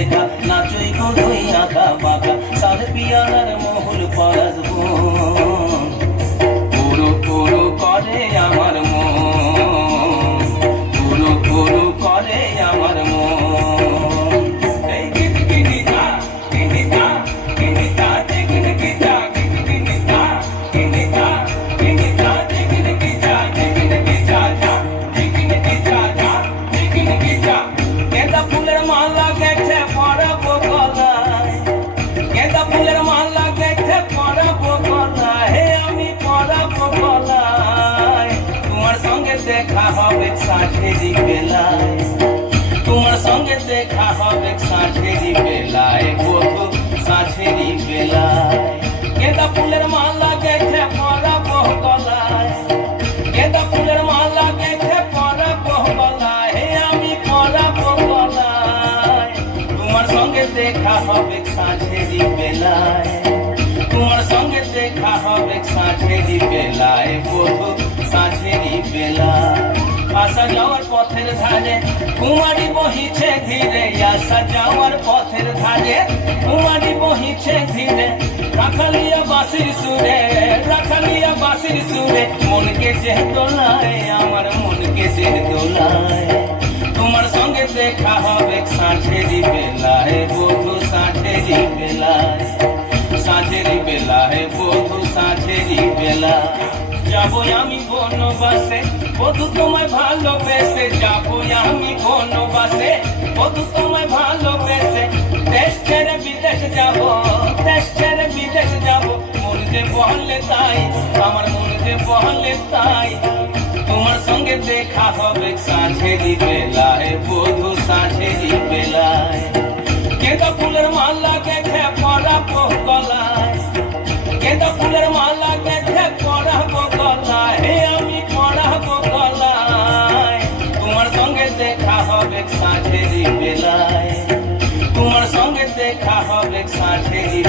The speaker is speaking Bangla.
লেখা নাচই কোই আঁকা বাঁকা সাধ পিয়ানার মহুল পরাজবো পুরো পুরো করে আমার মন পুরো পুরো করে আমার মন দেখা হবে সাঁঝেরি বেলায় তোমার সঙ্গে দেখা হবে সাঁঝেরি বেলায় বধু সাঁঝেরি বেলায় গেঁদা ফুলের মালা গেঁথে পরাবো গলায় গেঁদা ফুলের মালা গেঁথে পরাবো গলায় হে আমি পরাবো গলায় তোমার সঙ্গে দেখা হবে সাঁঝেরি বেলায় তোমার সঙ্গে দেখা হবে সাঁঝেরি বেলায় বধু সাঁঝেরি বেলায় আসা যাওয়ার পথের ধারে কুমারী বহিছে ধীরে আসা যাওয়ার পথের ধারে কুমারী বহিছে ধীরে রাখালিয়া বাঁশির সুরে রাখালিয়া বাঁশির সুরে মনকে যে দোলায় আমার মনকে যে দোলায় তোমার সঙ্গে দেখা হবে সাঁঝেরি বেলায় বধু সাঁঝেরি বেলায় সাঁঝেরি বেলায় বধু সাঁঝেরি বেলায় যাবো আমি বনবাসে বধু তোমায় ভালোবেসে যাবো আমি বনবাসে বধু তোমায় ভালোবেসে দেশ ছেড়ে বিদেশ যাবো দেশ ছেড়ে বিদেশ যাবো মন যে বহলে তাই আমার মন যে বহলে তাই তোমার সঙ্গে দেখা হবে সাঁঝেরি বেলায় বধু সাঁঝেরি বেলায় গেঁদা ফুলের মালা গেঁথে পরাবো গলায় গেঁদা ফুলের মালা গেঁথে পরাবো গলায় হে আমি পরাবো গলায় তোমার সঙ্গে দেখা হবে সাঁঝেরি বেলায় তোমার সঙ্গে দেখা হবে সাঁঝেরি